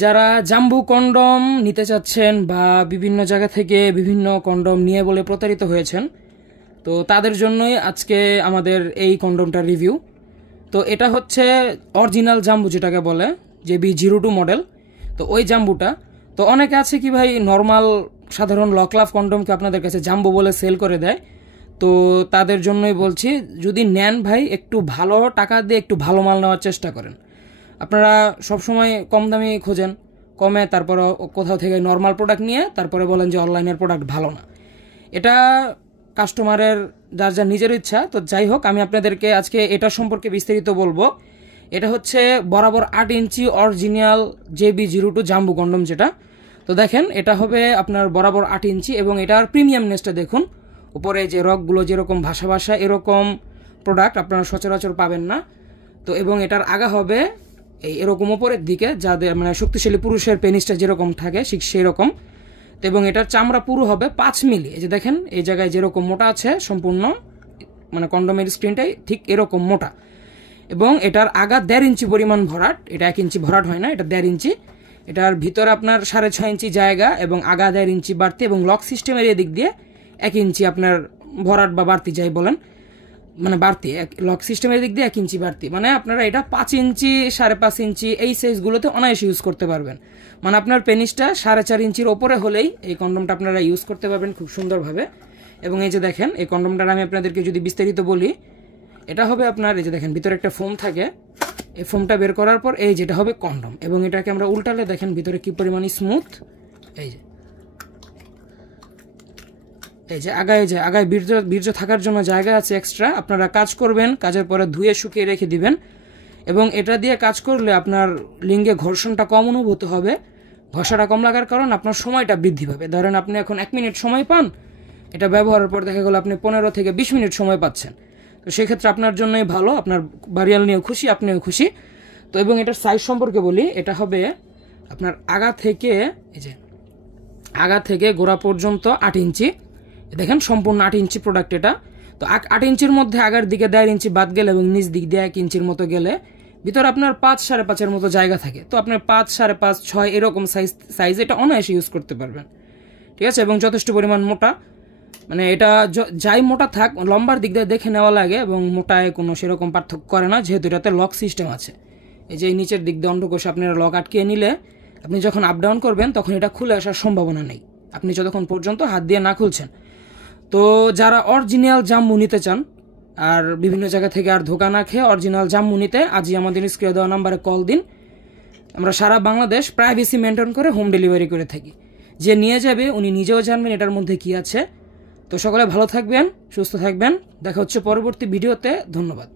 যারা জাম্বু কন্ডম নিতে চাচ্ছেন বা বিভিন্ন জায়গা থেকে বিভিন্ন কন্ডম নিয়ে বলে প্রতারিত হয়েছেন, তো তাদের জন্যই আজকে আমাদের এই কন্ডমটার রিভিউ। তো এটা হচ্ছে অরিজিনাল জাম্বু, যেটাকে বলে JB02 মডেল। তো ওই জাম্বুটা, তো অনেকে আছে কি ভাই নর্মাল সাধারণ লকলাভ কন্ডমকে আপনাদের কাছে জাম্বু বলে সেল করে দেয়। তো তাদের জন্যই বলছি, যদি নেন ভাই একটু ভালো টাকা দিয়ে একটু ভালো মাল নেওয়ার চেষ্টা করেন। আপনারা সবসময় কম দামি খোঁজেন, কমে তারপর কোথাও থেকে নর্মাল প্রোডাক্ট নিয়ে তারপরে বলেন যে অনলাইনের প্রোডাক্ট ভালো না। এটা কাস্টমারের যার যার নিজের ইচ্ছা। তো যাই হোক, আমি আপনাদেরকে আজকে এটা সম্পর্কে বিস্তারিত বলবো। এটা হচ্ছে বরাবর 8 ইঞ্চি অরিজিনাল JB02 জাম্বু কন্ডম যেটা। তো দেখেন, এটা হবে আপনার বরাবর 8 ইঞ্চি এবং এটার প্রিমিয়ামনেসটা দেখুন। উপরে যে রকগুলো যেরকম ভাষা ভাষা, এরকম প্রোডাক্ট আপনারা সচরাচর পাবেন না। তো এবং এটার আগা হবে এরকম উপরের দিকে, যাদের মানে শক্তিশালী পুরুষের পেনিসটা যেরকম থাকে ঠিক সেই রকম। তো এবং এটার চামড়া পুরো হবে 5 মিলি। এই যে দেখেন, এই জায়গায় যেরকম মোটা আছে সম্পূর্ণ, মানে কন্ডমের স্ক্রিনটাই ঠিক এরকম মোটা। এবং এটার আগা 1.5 ইঞ্চি পরিমাণ ভরাট। এটা 1 ইঞ্চি ভরাট হয় না, এটা 1.5 ইঞ্চি। এটার ভিতরে আপনার 6.5 ইঞ্চি জায়গা এবং আগা 1.5 ইঞ্চি বাড়তি, এবং লক সিস্টেমের এদিক দিয়ে 1 ইঞ্চি আপনার ভরাট বা বাড়তি যাই বলেন, মানে বাড়তি লক সিস্টেমের দিক দিয়ে 1 ইঞ্চি বাড়তি। মানে আপনারা এটা 5 ইঞ্চি 5.5 ইঞ্চি এই সাইজগুলোতে অনায়াসে ইউজ করতে পারবেন। মানে আপনার পেনিসটা 4.5 ইঞ্চির ওপরে হলেই এই কন্ডমটা আপনারা ইউজ করতে পারবেন খুব সুন্দরভাবে। এবং এই যে দেখেন, এই কন্ডমটার আমি আপনাদেরকে যদি বিস্তারিত বলি, এটা হবে আপনার, এই যে দেখেন ভিতরে একটা ফোম থাকে, এই ফোমটা বের করার পর এই যেটা হবে কন্ডম। এবং এটাকে আমরা উল্টালে দেখেন ভিতরে কি পরিমাণ স্মুথ। এই যে আগায় বীর্য থাকার জন্য জায়গা আছে এক্সট্রা। আপনারা কাজ করবেন, কাজের পরে ধুয়ে শুকিয়ে রেখে দিবেন। এবং এটা দিয়ে কাজ করলে আপনার লিঙ্গে ঘর্ষণটা কম অনুভূত হবে। ঘষাটা কম লাগার কারণ আপনার সময়টা বৃদ্ধি পাবে। ধরেন আপনি এখন 1 মিনিট সময় পান, এটা ব্যবহারের পর দেখা গেল আপনি 15 থেকে 20 মিনিট সময় পাচ্ছেন। তো সেক্ষেত্রে আপনার জন্যই ভালো, আপনার বাড়িয়াল নিয়েও খুশি, আপনিও খুশি। তো এবং এটার সাইজ সম্পর্কে বলি, এটা হবে আপনার আগা থেকে গোড়া পর্যন্ত 8 ইঞ্চি। দেখেন সম্পূর্ণ 8 ইঞ্চি প্রোডাক্ট এটা। তো 8 ইঞ্চির মধ্যে আগার দিকে 1.5 ইঞ্চি বাদ গেলে এবং নিচ দিক দিয়ে 1 ইঞ্চির মতো গেলে ভিতরে আপনার 5-5.5 মতো জায়গা থাকে। তো আপনার 5-5.5-6 এরকম সাইজ এটা অনায়াসে ইউজ করতে পারবেন, ঠিক আছে। এবং যথেষ্ট পরিমাণ মোটা, মানে এটা যাই মোটা থাক লম্বার দিক দিয়ে দেখে নেওয়া লাগে, এবং মোটায় কোনো সেরকম পার্থক্য করে না, যেহেতু এটাতে লক সিস্টেম আছে। এই যে নিচের দিক দিয়ে অন্ডকোষে আপনারা লক আটকিয়ে নিলে আপনি যখন আপ ডাউন করবেন তখন এটা খুলে আসার সম্ভাবনা নেই, আপনি যতক্ষণ পর্যন্ত হাত দিয়ে না খুলছেন। তো যারা অরিজিনাল জাম্বু নিতে চান আর বিভিন্ন জায়গা থেকে আর ধোকা না খেয়ে অরিজিনাল জাম্বু নিতে, আজই আমাদের স্ক্রিনে দেওয়া নাম্বারে কল দিন। আমরা সারা বাংলাদেশ প্রাইভেসি মেনটেন করে হোম ডেলিভারি করে থাকি। যে নিয়ে যাবে উনি নিজেও জানবেন এটার মধ্যে কি আছে। তো সকলে ভালো থাকবেন, সুস্থ থাকবেন, দেখা হচ্ছে পরবর্তী ভিডিওতে। ধন্যবাদ।